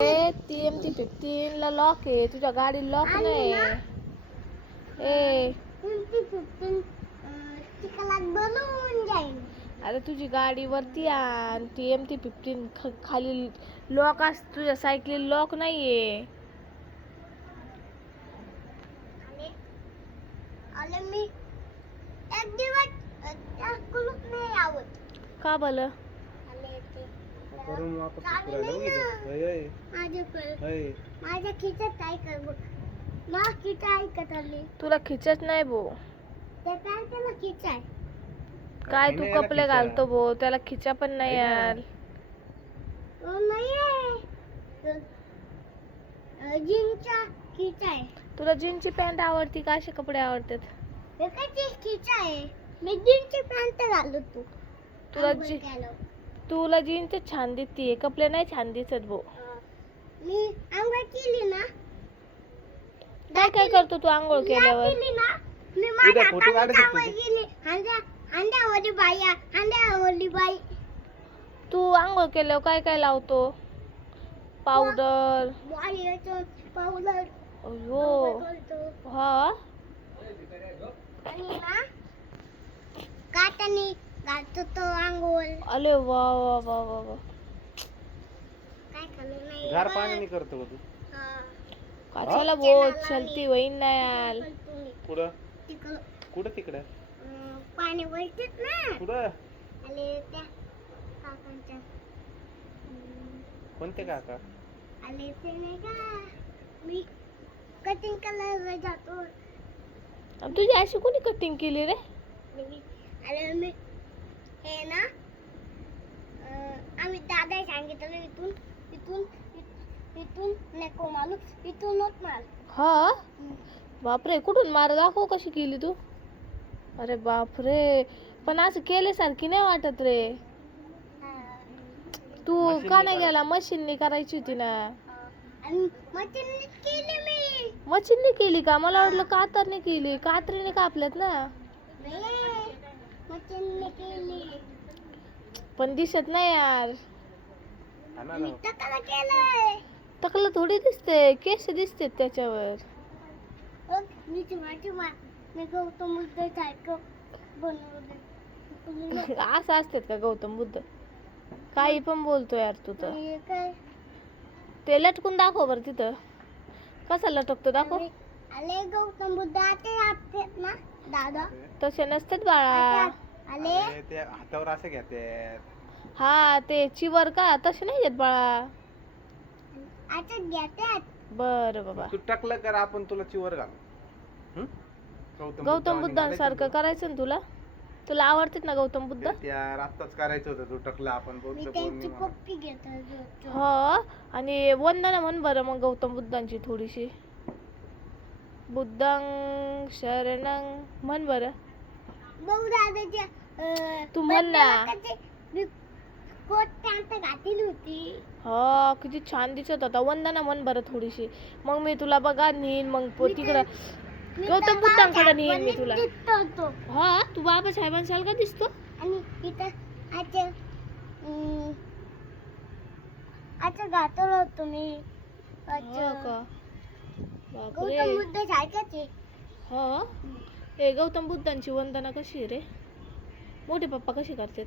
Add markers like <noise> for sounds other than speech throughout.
ए ती M T fifteen ला lock आहे. तुझ्या गाडी लॉक नाही ए. अरे तुझी गाडी वरती आण. टी एम टी फिफ्टीन खाली लॉक अस तुझ्या सायकली लॉक नाहीये. का ते करून वापस फिरायला नाही बघितलं. ना. होय, होय, होय. माझ्या खिशात काय कर बघ मग खिचा ऐकत आली तुला खिचत नाही भो त्या पॅन्टला खिचा आहे काय तू कपडे खिचा. घालतो भो त्याला खिचा पण नाही आहे ना. यार तो नाही आहे जीनचा खिचा आहे तुला जीनची पॅन्ट आवडती का असे कपडे आवडतात खिचा आहे मी जीनची पॅन्ट घालू तू तुला जी. तुला जीन्स छान दिसतीये कपडे नाही छान दिसत भो. मी आंघोळ केली ना काय काय करतो तू आंघोळ केल्यावर? केली ना मी हाताने आंघोळ. केली. बाई तू आंघोळ केल्यावर काय काय लावतो? पावडर. येतो पावडर. करतो. हा? आणि ना काटाने घालतो तो आंघोळ. अरे वा वा वा वा वा. काय खाल्लं नाही गार पाण्याने करतो का तू? हा. कशाला बोल चलती वहीन नाही यार. करतो मी. कुठं? तिकडं. कुठं तिकडं? अं, पाणी वळतात ना. कुठं? आले त्या काकांच्या. अं, कोणते काका? आले ते नाही का? मी कटिंग करायला जातो. तुझी अशी कोणी कटिंग केली रे? मी. आले मी. हे ना आम्ही दादा सांगितलं इथून इथून इथून नको मारू इथूनच मार. हा? बापरे कुठून मार? दाखव कशी केली तू. अरे बापरे पण असं केल्यासारखी नाही वाटत रे. तू का नाही. गेला? मशीननी करायची होती ना. मशीनने केली मी. मशीननी केली का? मला वाटलं कातरने केली. कात्रीने कापल्यात ना? पण दिसत नाही यार. टकलं थोडी दिसते केस दिसते त्याच्यावर. <laughs> असं असतात का गौतम बुद्ध? काही पण बोलतो यार तू तर. काय? ते लटकून दाखव बरं तिथं. कसा लटकतो दाखव. गौतम बुद्ध ना? दादा. तसे नसतात बाळा. आले? अरे, ते हातावर असं घेतात. हा ते चिवर का? तसे नाही येत बाळा. आता घेतात. बर बाबा. तू टाकलं कर आपण तुला चिवर घाल. हं? गौतम बुद्धांसारखं घालायचं करायचं ना तुला? तुला आवडतात ना गौतम बुद्ध? ते आत्ताच करायचं होतं तू टाकलं. आपण मी बौद्ध त्यांची पौर्णिमा पप्पी घेतात हो आणि वंदना म्हण बरं मग गौतम बुद्धांची थोडीशी. बुद्धं शरणं म्हण बरं भाऊ दादाच्या अं, तू म्हण ना. बड्डेला त्याची मी कोट पॅन्ट घातली होती हो किती छान दिसत होता वंदना म्हण बरं थोडीशी मग मी तुला बघा नेईन मग पो- तिकडं मी गौतम तर बुद्धांकडे बाळाच्या नेईन मी आठवणीत तुला. दिसतो होतो. हा तू बाबा साहेबांसारखा दिसतो आणि इथं घातलं होतो मी हो अच्छा. का गौतम बुद्ध आहे. हो? ए गौतम बुद्धांची वंदना कशी आहे रे? मोठे पप्पा कशी करतात.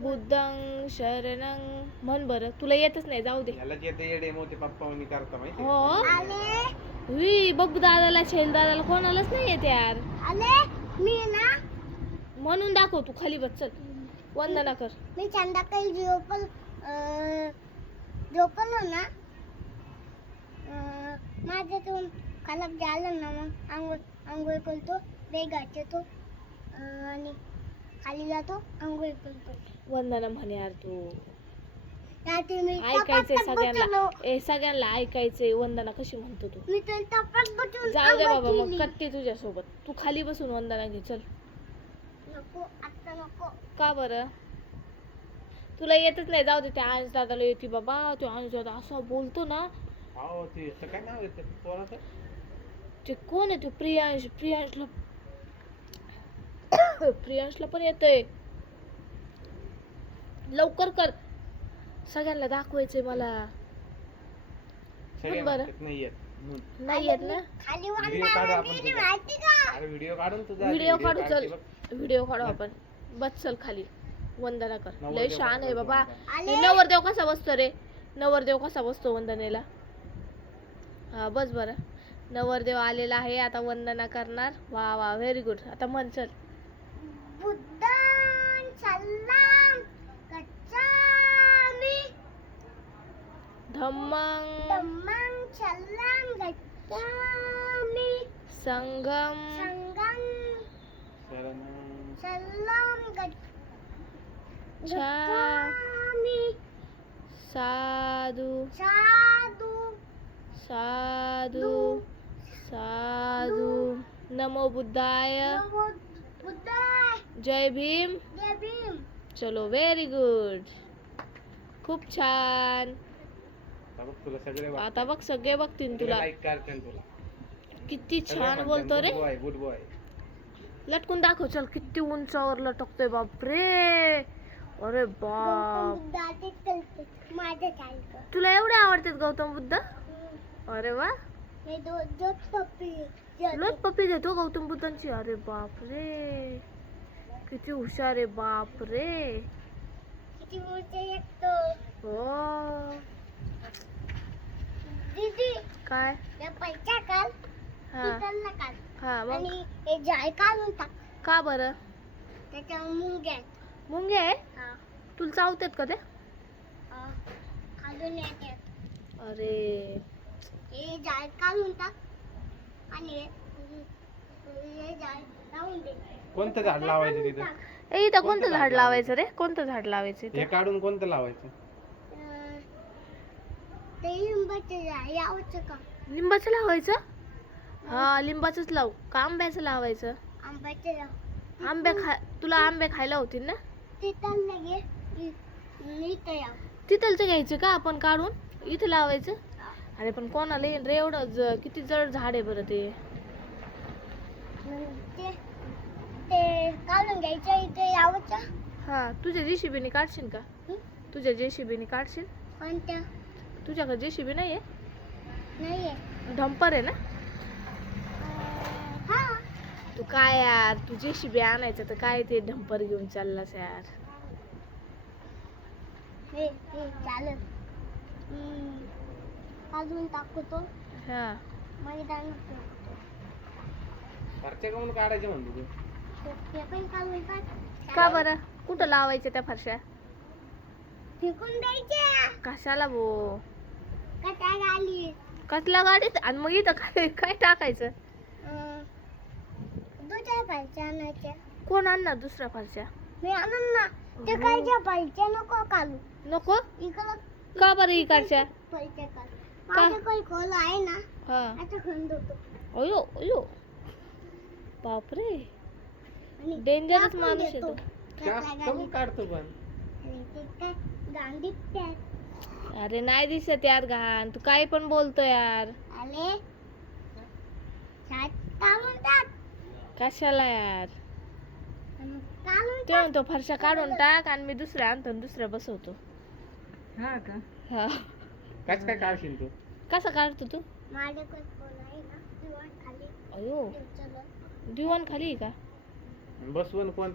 बुद्धं शरणं म्हण बरं. तुला येतच नाही जाऊ दे. याला जे ते येडे मोठे पप्पा करता माहिती हो? आले? हुई बघ दादाला शेल दादाला कोणालाच नाही येत यार. आले? मी ना? म्हणून दाखव तू खाली बस चल. वंदना कर. मी संध्याकाळी झोपल अं, झोपलो ना? अं, माझ्यातून खराब झालं ना मग. आंघोळ आंघोळ करतो बेग अं, आणि खाली जातो आंघोळ करतो. वंदना म्हणे यार तू. रात्री मी ऐकायचंय टपाटप सगळ्यांना. बसलो. ए सगळ्यांना ऐकायचंय. वंदना कशी म्हणतो तू? मी तर टपाट बसून जाऊ दे आंघोळ बाबा मग. कट्टी तुझ्यासोबत. तू खाली बसून वंदना घे चल. नको आता नको. का बरं? तुला येतच नाही. जाऊ दे त्या अंश दादाला येते बाबा. तो अंश दादा असा बोलतो ना हो ते तर काय नाव येतं पोराचं ते कोण आहे ते प्रियांश प्रियांशला प्रियांशला पण येतंय लवकर कर सगळ्यांना दाखवायचंय मला सगळे बरं. म्हणतात नाही येत म्हणून. नाही येत ना खाली व्हिडिओ काढू वांदा आपण गेली तुझा. माहिती का अरे व्हिडिओ काढून तुझा व्हिडिओ काढू चल. व्हिडिओ काढू आपण बस चल खाली वंदना कर लय नवरदेव शान आहे बाबा नवरदेव कसा बसतो रे नवरदेव कसा बसतो वंदनेला हा बस बरं. नवरदेव आलेला आहे आता वंदना करणार. वा वा व्हेरी गुड आता म्हण चल. धम्मं संगम साधू साधू साधू साधू। नमो बुद्धाय। जय भीम। जय भीम। चलो व्हेरी गुड खूप छान. आता बघ सगळे बघतील तुला. किती छान बोलतो रे. लटकून दाखव चल किती उंचावर लटकतोय बाप. रे अरे बाप तुला एवढे आवडतात गौतम बुद्ध? अरे वा. मी दो जो पप्पी तुलाच पप्पी घेतो गौतम बुद्धांची. अरे बाप रे किती हुशार आहे बाप रे किती मोठे येतो हो. दीदी काय? या पैसा काल. हा. काल. हा मग? आणि हे जाय काढून टाक का बरं? त्याच्या मुंग्या मुंगे आहे? हा. तुला चावतात का ते हा. खालून येतात अरे. हे जाळ काढून टाक. आणि हे- जाळ लावून दे. कोणतं झाड लावायचं तिथं? ए इथं कोणतं झाड लावायचं रे? कोणतं झाड लावायचं हे इथं काढून कोणतं लावायचं? अं, ते लिंबाचे झाड यावचं का? लिंबाचं लावायचं? हा लिंबाचंच लावू. का आंब्याचं लावायचं? आंब्याचे आंबे खा तुला आंबे खायला होतील ना? तिथं लगे तिथलचं घ्यायचं का आपण काढून? इथं लावायचं? अरे पण कोणाला येईल रे एवढं ज- किती जड झाड आहे बरं ते. ते ते काढून घ्यायचं इथे यावचं हा तुझ्या जेसीबीने काढशील का? हं? तुझ्या जेसीबीने काढशील? कोणत्या? तुझ्याकडे जेसीबी नाही आहे नाहीये. डंपर आहे ना? हा. तू काय यार तू जेसीबी आणायचं तर काय ते डंपर घेऊन चाललास यार? हे हे चालेल. हम्म, अजून टाकतो. हा. काढायचे म्हणतो तू. ते पण काढून टाक का? बरं? कुठं लावायच्या त्या फरशा? फेकून द्यायचे कशाला भो? कटाळ आली? कसला गाडीत? आणि मग इथं काय काय टाकायचं? दुसऱ्या आणायच्या. कोण आणणार दुसऱ्या फरशा? मी आणून ना. ते काय ज्या पाहिजे नको काढू नको? इकडं का बरं इकडच्या? पैसे काढ माझ्याकडे खोल आहे ना हा. आता खंड होतो अयो अयो. बापरे. आणि डेंजरच टाकून माणूस आहे देतो. तो. त्यातल्या काऊन गाडीत. काढतो पण. आणि ते काय गांडीत त्यात. अरे नाही दिसत यार घाण. तू काय पण बोलतो यार. आले शाळेत काढून टाक कशाला यार? काढून ते म्हणतो फरशा काढून टाक आणि मी दुसऱ्या आणतो आणि दुसऱ्या बसवतो. हा का? हा. काच काय काढशील तू? कसा काढतो तू? अयो. दिवाण खाली आहे का? बसवून कोण?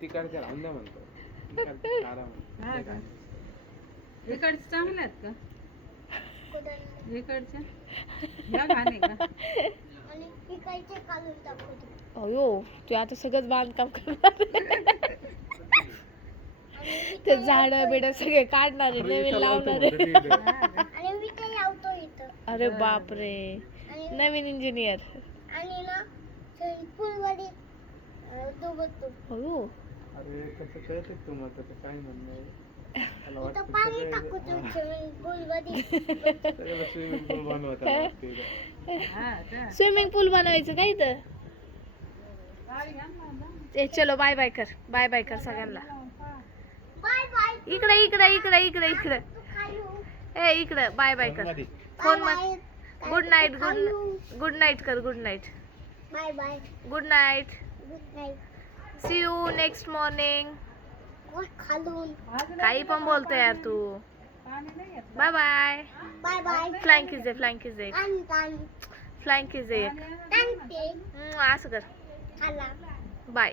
तिकडच्या राहून द्या म्हणतो. तिकडचं काढा म्हणतो. हा का? इकडचे चांगले आहेत का? या घाण इकडचे अयो तू आता सगळंच बांधकाम करणार ते झाड बिड सगळे काढणार आहे, नवीन लावणार आहे. हा? आणि मी लावतो इथं. अरे बापरे. आणि नवीन इंजिनियर. आणि ना फुलवाडी दुबतो अयो अरे कसं कळतं तुम्हाला? त्याचं काय म्हणणं आहे? मला इथं वाटतं पाणी सगळे- टाकतो हा, स्विमिंग पूलमध्ये सगळं swimming pool बनवतात वाटतं इथं. हा का स्विमिंग पूल बनवायचं का इथं? गाडी आण ना, जा. ए चलो बाय बाय कर. बाय बाय कर सगळ्यांना. इकडे इकडे इकडे इकडे इकडे. ए इकडे बाय बाय कर. Phone bye good night good good night कर good night bye bye good night good night see you next morning काही पण बोलतो यार तू. Bye bye bye bye flying kiss दे फ्लाइंग किस दे फ्लाइंग किस दे असं कर. बाय